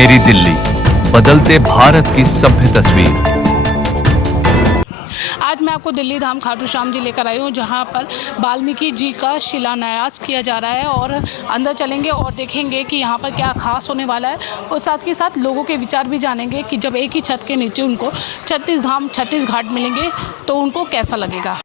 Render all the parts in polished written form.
मेरी दिल्ली, बदलते भारत की सभ्य तस्वीर। आज मैं आपको दिल्ली धाम खाटू श्याम जी लेकर आई हूँ, जहाँ पर वाल्मीकि जी का शिलान्यास किया जा रहा है और अंदर चलेंगे और देखेंगे कि यहाँ पर क्या खास होने वाला है और साथ ही साथ लोगों के विचार भी जानेंगे कि जब एक ही छत के नीचे उनको 36 धाम 36 घाट मिलेंगे तो उनको कैसा लगेगा।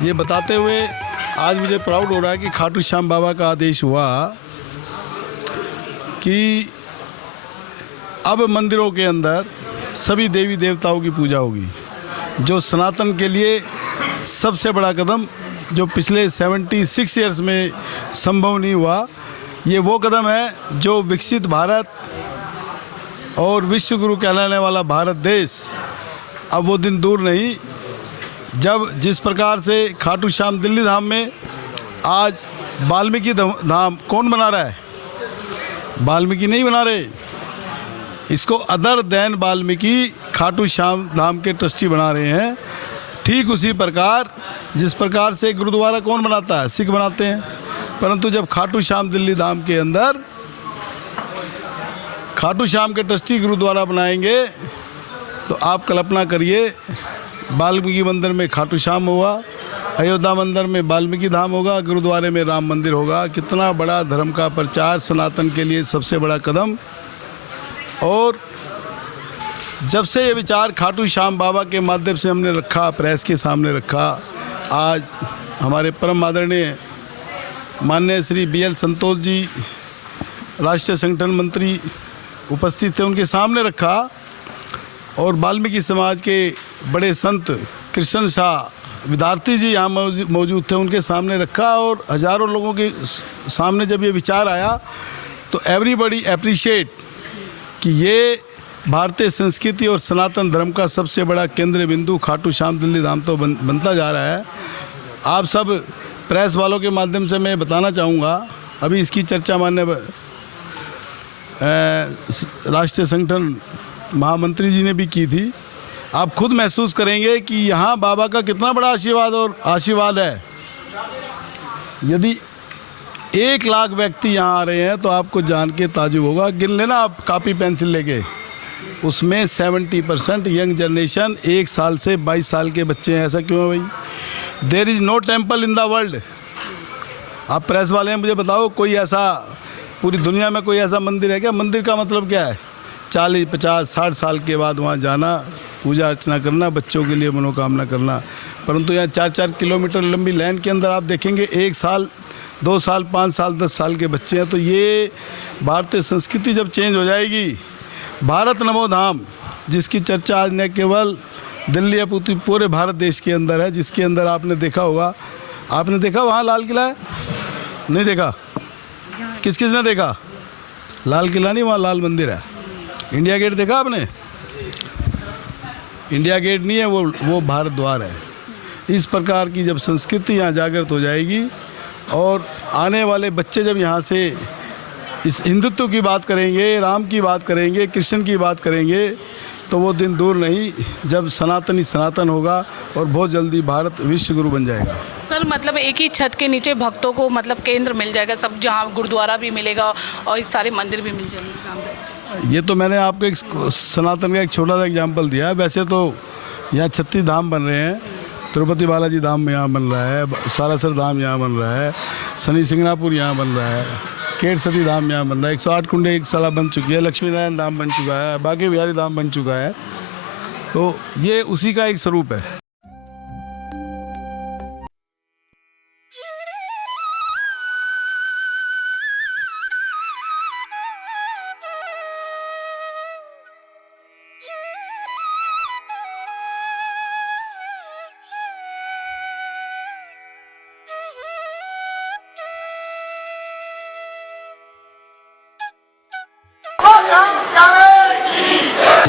ये बताते हुए आज मुझे प्राउड हो रहा है कि खाटू श्याम बाबा का आदेश हुआ कि अब मंदिरों के अंदर सभी देवी देवताओं की पूजा होगी, जो सनातन के लिए सबसे बड़ा कदम जो पिछले 76 ईयर्स में संभव नहीं हुआ। ये वो कदम है जो विकसित भारत और विश्व गुरु कहलाने वाला भारत देश, अब वो दिन दूर नहीं जब जिस प्रकार से खाटू श्याम दिल्ली धाम में आज वाल्मीकि धाम कौन बना रहा है? वाल्मीकि नहीं बना रहे, इसको अदर दैन वाल्मीकि खाटू श्याम धाम के ट्रस्टी बना रहे हैं। ठीक उसी प्रकार जिस प्रकार से गुरुद्वारा कौन बनाता है? सिख बनाते हैं। परंतु जब खाटू श्याम दिल्ली धाम के अंदर खाटू श्याम के ट्रस्टी गुरुद्वारा बनाएंगे तो आप कल्पना करिए, वाल्मीकि मंदिर में खाटू श्याम होगा, अयोध्या मंदिर में वाल्मीकि धाम होगा, गुरुद्वारे में राम मंदिर होगा। कितना बड़ा धर्म का प्रचार, सनातन के लिए सबसे बड़ा कदम। और जब से ये विचार खाटू श्याम बाबा के माध्यम से हमने रखा, प्रेस के सामने रखा, आज हमारे परम आदरणीय माननीय श्री BL संतोष जी राष्ट्रीय संगठन मंत्री उपस्थित थे, उनके सामने रखा और वाल्मीकि समाज के बड़े संत कृष्ण शाह विद्यार्थी जी यहाँ मौजूद थे, उनके सामने रखा और हज़ारों लोगों के सामने जब ये विचार आया तो एवरीबॉडी अप्रिशिएट कि ये भारतीय संस्कृति और सनातन धर्म का सबसे बड़ा केंद्र बिंदु खाटू श्याम दिल्ली धाम तो बनता जा रहा है। आप सब प्रेस वालों के माध्यम से मैं बताना चाहूँगा, अभी इसकी चर्चा माननीय राष्ट्रीय संगठन महामंत्री जी ने भी की थी। आप खुद महसूस करेंगे कि यहाँ बाबा का कितना बड़ा आशीर्वाद है। यदि 1 लाख व्यक्ति यहाँ आ रहे हैं तो आपको जान के ताजुब होगा। गिन लेना आप कापी पेंसिल लेके, उसमें 70% यंग जनरेशन 1 साल से 22 साल के बच्चे हैं। ऐसा क्यों है भाई? There is no temple in the world. आप प्रेस वाले हैं, मुझे बताओ कोई ऐसा पूरी दुनिया में कोई ऐसा मंदिर है क्या? मंदिर का मतलब क्या है? 40, 50, 60 साल के बाद वहाँ जाना, पूजा अर्चना करना, बच्चों के लिए मनोकामना करना। परंतु यहाँ 4-4 किलोमीटर लंबी लाइन के अंदर आप देखेंगे 1 साल, 2 साल, 5 साल, 10 साल के बच्चे हैं। तो ये भारतीय संस्कृति जब चेंज हो जाएगी, भारत नमो धाम जिसकी चर्चा आज न केवल दिल्ली या पूरे भारत देश के अंदर है, जिसके अंदर आपने देखा होगा, आपने देखा वहाँ लाल किला है? नहीं देखा? किस किस ने देखा? लाल किला नहीं, वहाँ लाल मंदिर है। इंडिया गेट देखा आपने? इंडिया गेट नहीं है, वो भारत द्वार है। इस प्रकार की जब संस्कृति यहाँ जागृत हो जाएगी और आने वाले बच्चे जब यहाँ से इस हिंदुत्व की बात करेंगे, राम की बात करेंगे, कृष्ण की बात करेंगे, तो वो दिन दूर नहीं जब सनातन ही सनातन होगा और बहुत जल्दी भारत विश्व गुरु बन जाएगा। सर, मतलब एक ही छत के नीचे भक्तों को मतलब केंद्र मिल जाएगा, सब जहाँ गुरुद्वारा भी मिलेगा और सारे मंदिर भी मिल जाएंगे। ये तो मैंने आपको एक सनातन का एक छोटा सा एग्जाम्पल दिया है। वैसे तो यहाँ 36 धाम बन रहे हैं। तिरुपति बालाजी धाम यहाँ बन रहा है, सालासर धाम यहाँ बन रहा है, शनि सिंगनापुर यहाँ बन रहा है, केट सती धाम यहाँ बन रहा है, 108 कुंडे एक साला बन चुकी है, लक्ष्मी नारायण धाम बन चुका है, बांके बिहारी धाम बन चुका है। तो ये उसी का एक स्वरूप है।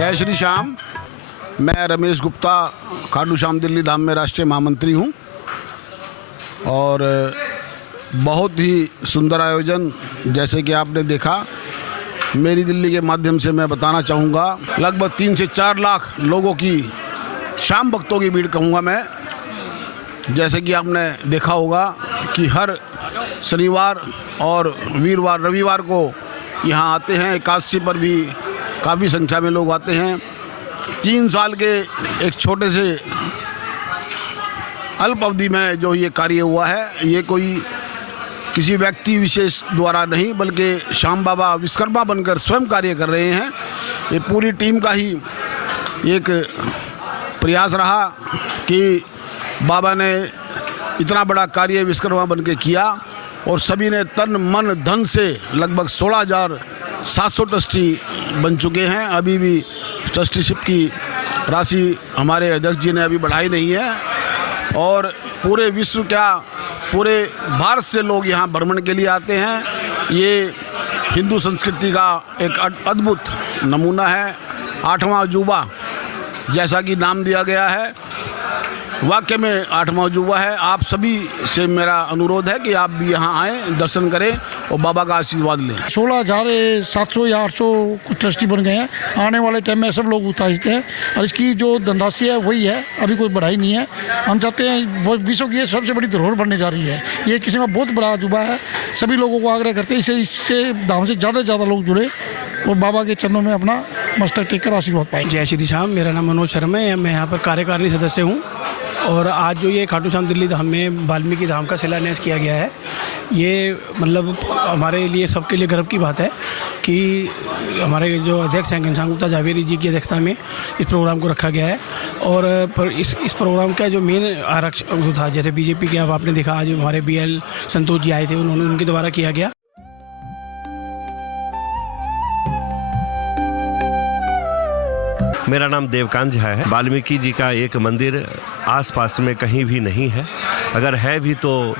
जय श्री श्याम। मैं रमेश गुप्ता, खाटू श्याम दिल्ली धाम में राष्ट्रीय महामंत्री हूँ। और बहुत ही सुंदर आयोजन, जैसे कि आपने देखा, मेरी दिल्ली के माध्यम से मैं बताना चाहूँगा, लगभग 3 से 4 लाख लोगों की, श्याम भक्तों की भीड़ कहूँगा मैं। जैसे कि आपने देखा होगा कि हर शनिवार और वीरवार रविवार को यहाँ आते हैं। एकादशी पर भी काफ़ी संख्या में लोग आते हैं। 3 साल के एक छोटे से अल्प अवधि में जो ये कार्य हुआ है, ये कोई किसी व्यक्ति विशेष द्वारा नहीं, बल्कि श्याम बाबा विश्वकर्मा बनकर स्वयं कार्य कर रहे हैं। ये पूरी टीम का ही एक प्रयास रहा कि बाबा ने इतना बड़ा कार्य विश्वकर्मा बन के किया और सभी ने तन मन धन से लगभग 16,700 ट्रस्टी बन चुके हैं। अभी भी ट्रस्टीशिप की राशि हमारे अध्यक्ष जी ने अभी बढ़ाई नहीं है। और पूरे विश्व क्या, पूरे भारत से लोग यहाँ भ्रमण के लिए आते हैं। ये हिंदू संस्कृति का एक अद्भुत नमूना है। 8वां अजूबा जैसा कि नाम दिया गया है, वाकई में 8वां अजूबा है। आप सभी से मेरा अनुरोध है कि आप भी यहाँ आएँ, दर्शन करें और बाबा का आशीर्वाद लें। 16,700 या 800 ट्रस्टी बन गए हैं। आने वाले टाइम में सब लोग उत्साहित हैं और इसकी जो धनराशि है वही है, अभी कोई बढ़ाई नहीं है। हम चाहते हैं, विश्व की ये सबसे बड़ी धरोहर बनने जा रही है। ये किसी में बहुत बड़ा अजूबा है। सभी लोगों को आग्रह करते हैं इससे धाम से ज़्यादा से ज़्यादा लोग जुड़े और बाबा के चरणों में अपना मस्तक टेक कर आशीर्वाद पाए। जय श्री श्याम। मेरा नाम मनोज शर्मा है। मैं यहाँ पर कार्यकारिणी सदस्य हूँ। और आज जो ये खाटू श्याम दिल्ली धाम में वाल्मीकि धाम का शिलान्यास किया गया है, ये मतलब हमारे लिए, सबके लिए गर्व की बात है कि हमारे जो अध्यक्ष हैं घनश्याम गुप्ता जावेरी जी की अध्यक्षता में इस प्रोग्राम को रखा गया है। और इस प्रोग्राम का जो मेन आरक्षण था, जैसे बीजेपी के, अब आपने देखा आज हमारे BL संतोष जी आए थे, उनके द्वारा किया गया। मेरा नाम देवकांत झा है। वाल्मीकि जी का एक मंदिर आसपास में कहीं भी नहीं है। अगर है भी तो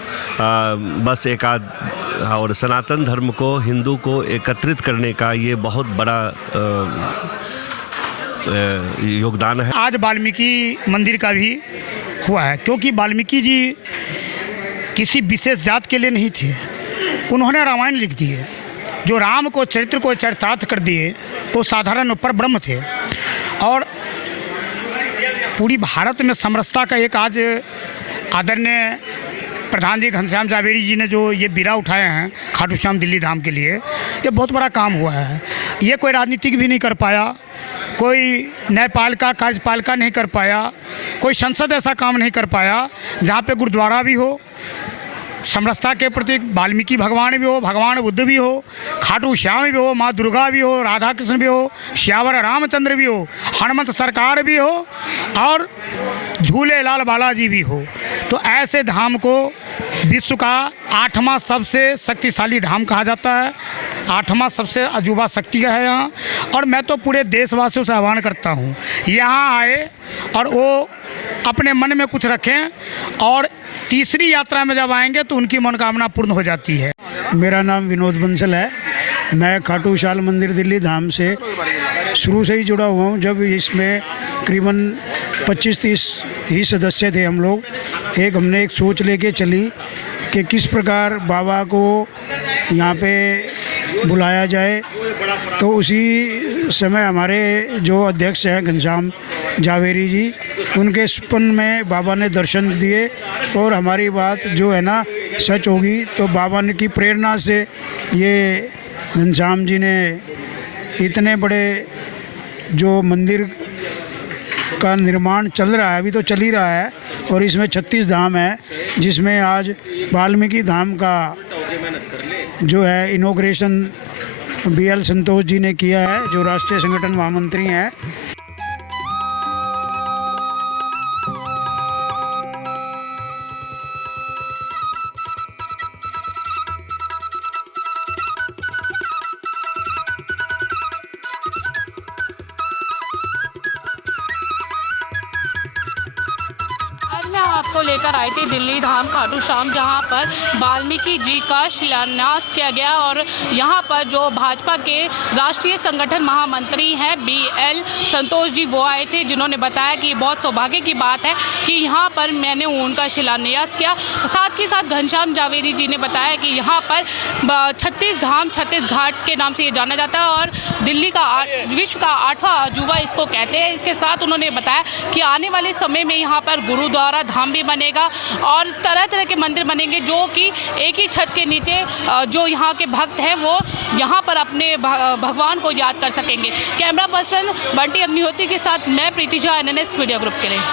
बस एक आध, और सनातन धर्म को, हिंदू को एकत्रित करने का ये बहुत बड़ा योगदान है। आज वाल्मीकि मंदिर का भी हुआ है, क्योंकि वाल्मीकि जी किसी विशेष जात के लिए नहीं थे। उन्होंने रामायण लिख दी है। जो राम को चरित्र को चरितार्थ कर दिए, वो साधारण पर ब्रह्म थे। और पूरी भारत में समरसता का एक आज आदरणीय प्रधान जी घनश्याम जावेरी जी ने जो ये बीड़ा उठाए हैं खाटू श्याम दिल्ली धाम के लिए, ये बहुत बड़ा काम हुआ है। ये कोई राजनीतिक भी नहीं कर पाया, कोई न्यायपालिका कार्यपालिका नहीं कर पाया, कोई संसद ऐसा काम नहीं कर पाया जहाँ पे गुरुद्वारा भी हो, समरसता के प्रति वाल्मीकि भगवान भी हो, भगवान बुद्ध भी हो, खाटू श्याम भी हो, माँ दुर्गा भी हो, राधा कृष्ण भी हो, श्यावर रामचंद्र भी हो, हनुमंत सरकार भी हो और झूले लाल बालाजी भी हो। तो ऐसे धाम को विश्व का 8वां सबसे शक्तिशाली धाम कहा जाता है। 8वां सबसे अजूबा शक्ति का है यहाँ। और मैं तो पूरे देशवासियों से आह्वान करता हूँ, यहाँ आए और वो अपने मन में कुछ रखें, और तीसरी यात्रा में जब आएंगे तो उनकी मनोकामना पूर्ण हो जाती है। मेरा नाम विनोद बंसल है। मैं खाटू श्याम मंदिर दिल्ली धाम से शुरू से ही जुड़ा हुआ हूँ। जब इसमें करीबन 25-30 ही सदस्य थे हम लोग। हमने एक सोच लेके चली कि किस प्रकार बाबा को यहाँ पे बुलाया जाए। तो उसी समय हमारे जो अध्यक्ष हैं घनश्याम जावेरी जी, उनके सपन में बाबा ने दर्शन दिए और हमारी बात जो है ना सच होगी। तो बाबा ने की प्रेरणा से ये घनश्याम जी ने इतने बड़े जो मंदिर का निर्माण चल रहा है, अभी तो चल ही रहा है, और इसमें 36 धाम है, जिसमें आज वाल्मीकि धाम का जो है इनॉग्रेशन BL संतोष जी ने किया है, जो राष्ट्रीय संगठन महामंत्री हैं। को लेकर आए थे दिल्ली धाम खाटू श्याम, जहां पर वाल्मीकि जी का शिलान्यास किया गया। और यहां पर जो भाजपा के राष्ट्रीय संगठन महामंत्री हैं BL संतोष जी, वो आए थे, जिन्होंने बताया कि बहुत सौभाग्य की बात है कि यहाँ पर मैंने उनका शिलान्यास किया। साथ ही साथ घनश्याम जावेरी जी ने बताया कि यहाँ पर 36 धाम 36 घाट के नाम से ये जाना जाता है और दिल्ली का विश्व का 8वां अजूबा इसको कहते हैं। इसके साथ उन्होंने बताया कि आने वाले समय में यहाँ पर गुरुद्वारा धाम भी बनेगा और तरह तरह के मंदिर बनेंगे, जो कि एक ही छत के नीचे जो यहाँ के भक्त हैं वो यहाँ पर अपने भगवान को याद कर सकेंगे। कैमरा पर्सन बंटी अग्निहोत्री के साथ मैं प्रीति झा, NNS मीडिया ग्रुप के लिए।